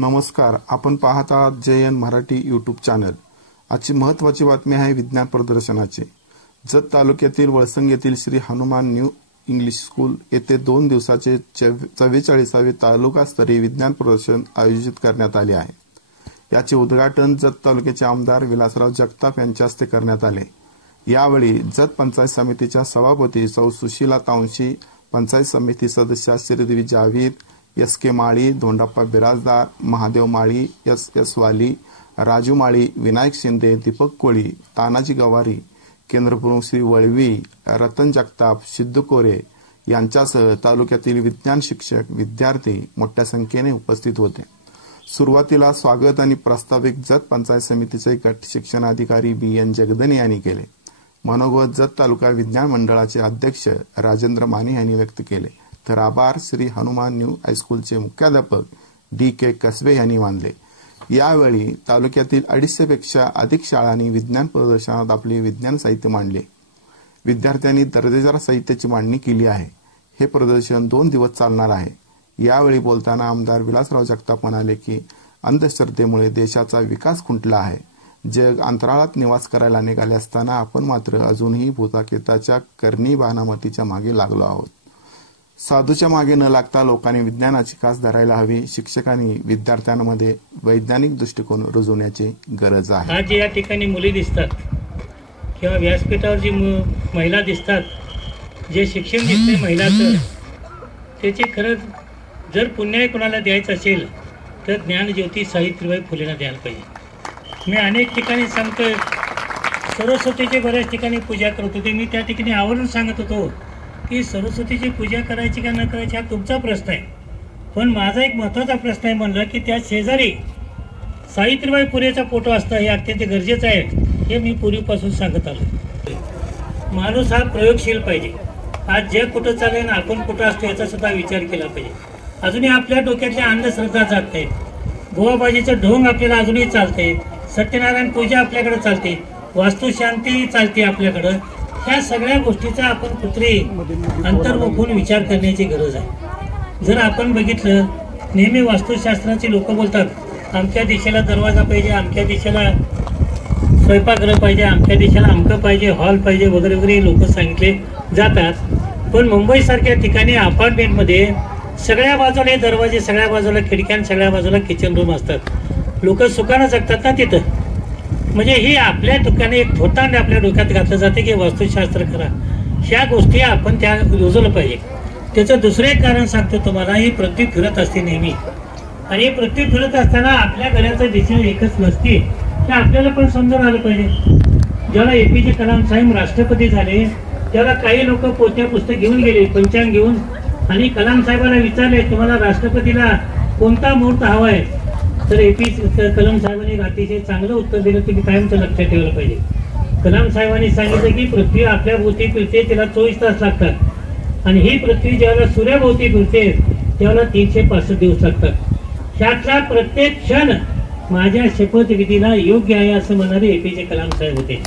नमस्कार, आपण पाहत आहात JN मराठी यूट्यूब चॅनल। आजची महत्त्वाची बातमी आहे विज्ञान प्रदर्शनाची। जत तालुक्यातील वळसंग येथील Shri Hanuman new English school येथे 2 दिवसाचे 44वे तालुकास्तरीय विज्ञान प्रदर्शन आयोजित करण्यात आले आहे। याचे उद्घाटन जत तालुक्याचे आमदार विलासराव जगताप यांच्या हस्ते करण्यात आले। यावेळी जत पंचायत समितीच्या सभापती सौ सुशीला तावशी, पंचायत समिती सदस्य श्रीदेवी जावीद, SK माळी, धोंडप्पा बिराजदार, महादेव माळी, SS वाली, राजू माळी, विनायक शिंदे, दीपक कोळी, तानाजी गवारी, केंद्रप्रमुख श्री वळवी, रतन जगताप, सिद्धू कोरे यांच्यासह तालुक्यातील विज्ञान शिक्षक, विद्यार्थी मोठ्या संख्येने उपस्थित होते। सुरुवातीला स्वागत आणि प्रास्ताविक जत पंचायत समितीचे गट शिक्षणाधिकारी BN जगदने यांनी केले। मनोगत जत तालुका विज्ञान मंडळाचे अध्यक्ष राजेंद्र माने यांनी व्यक्त केले, तर आभार श्री हनुमान न्यू हायस्कूलचे मुख्याध्यापक DK कसबे यांनी मानले। यावेळी तालुक्यातील 250 पेक्षा अधिक शाळांनी विज्ञान प्रदर्शनात आपले विज्ञान साहित्य मांडले। विद्यार्थ्यांनी दर्जेदार साहित्याची मांडणी केली आहे। हे प्रदर्शन 2 दिवस चालणार आहे। यावेळी बोलताना आमदार विलासराव जगताप म्हणाले की अंधश्रद्धेमुळे देशाचा विकास खुंटला आहे। जग अंतराळात निवास करायला निघाले असताना आपण मात्र अजूनही भूताकेताच्या करणी बाणामतीच्या मागे लागलो आहोत। साधूच्या मागे न लागता लोकांनी विज्ञानाची कास धरायला हवी। शिक्षकांनी विद्यार्थ्यांमध्ये वैज्ञानिक दृष्टिकोन रुजवण्याची गरज आहे। आज या ठिकाणी मुली दिसतात किंवा व्यासपीठावर जी महिला दिसतात, जे शिक्षण दिसते महिलाचं, त्याचे खरंच जर पुण्य कोणाला द्यायचं असेल तर ज्ञानज्योती सावित्रीबाई फुलेंना द्यायला पाहिजे। मी अनेक ठिकाणी सांगतोय, सरस्वतीचे बऱ्याच ठिकाणी पूजा करत होते। मी त्या ठिकाणी आवर्जून सांगत होतो की सरस्वतीची पूजा करायची का न करायची हा तुमचा प्रश्न आहे, पण माझा एक महत्त्वाचा प्रश्न आहे म्हणलं की त्या शेजारी सावित्रीबाई फुलेचा फोटो असता हे अत्यंत गरजेचं आहे। हे मी पूर्वीपासून सांगत आलो। माणूस हा प्रयोगशील पाहिजे। आज जग कुठं चाललंय ना आपण कुठं असतो याचा सुद्धा विचार केला पाहिजे। अजूनही आपल्या डोक्यातल्या अंधश्रद्धा जात नाहीत। गोवाबाजीचं ढोंग आपल्याला अजूनही चालते, सत्यनारायण पूजा आपल्याकडे चालते, वास्तुशांती चालते आपल्याकडं। ह्या सगळ्या गोष्टीचा आपण कुठे अंतर्मुखून विचार करण्याची गरज आहे। जर आपण बघितलं, नेहमी वास्तुशास्त्राची लोक बोलतात अमक्या दिशेला दरवाजा पाहिजे, अमक्या दिशेला स्वयंपाकगृह पाहिजे, अमक्या दिशेला अमकं पाहिजे, हॉल पाहिजे वगैरे वगैरे लोक सांगितले जातात। पण मुंबईसारख्या ठिकाणी अपार्टमेंटमध्ये सगळ्या बाजूला दरवाजे, सगळ्या बाजूला खिडक्या, सगळ्या बाजूला किचन रूम असतात। लोक सुखानं जगतात ना तिथं। म्हणजे ही आपल्या ठिकाणी एक थोतांड आपल्या डोक्यात घातलं जाते की वास्तुशास्त्र करा। ह्या गोष्टी आपण त्या रुजवलं पाहिजे। त्याचं दुसरं एक कारण सांगतो तुम्हाला, ही पृथ्वी फिरत असते नेहमी, आणि ही पृथ्वी फिरत असताना आपल्या घराचं दिशा एकच नसते, हे आपल्याला पण समजून आलं पाहिजे। जेव्हा APJ कलाम साहेब राष्ट्रपती झाले तेव्हा काही लोक पोथ्या पुस्तक घेऊन गेले, पंचांग घेऊन, आणि कलाम साहेबांना विचारले तुम्हाला राष्ट्रपतीला कोणता मुहूर्त हवा आहे, तर APJ कलाम साहेबांनी अतिशय चांगलं उत्तर दिलं, तुम्ही कायमचं लक्षात ठेवलं पाहिजे। कलाम साहेबांनी सांगितलं की पृथ्वी आपल्या भोवती फिरते त्याला 24 तास लागतात, आणि ही पृथ्वी ज्यावेळेला सूर्याभोवती फिरते त्यावेळेला 365 दिवस लागतात। ह्यातला प्रत्येक क्षण माझ्या शपथविधीला योग्य आहे असं म्हणारे APJ कलाम साहेब होते।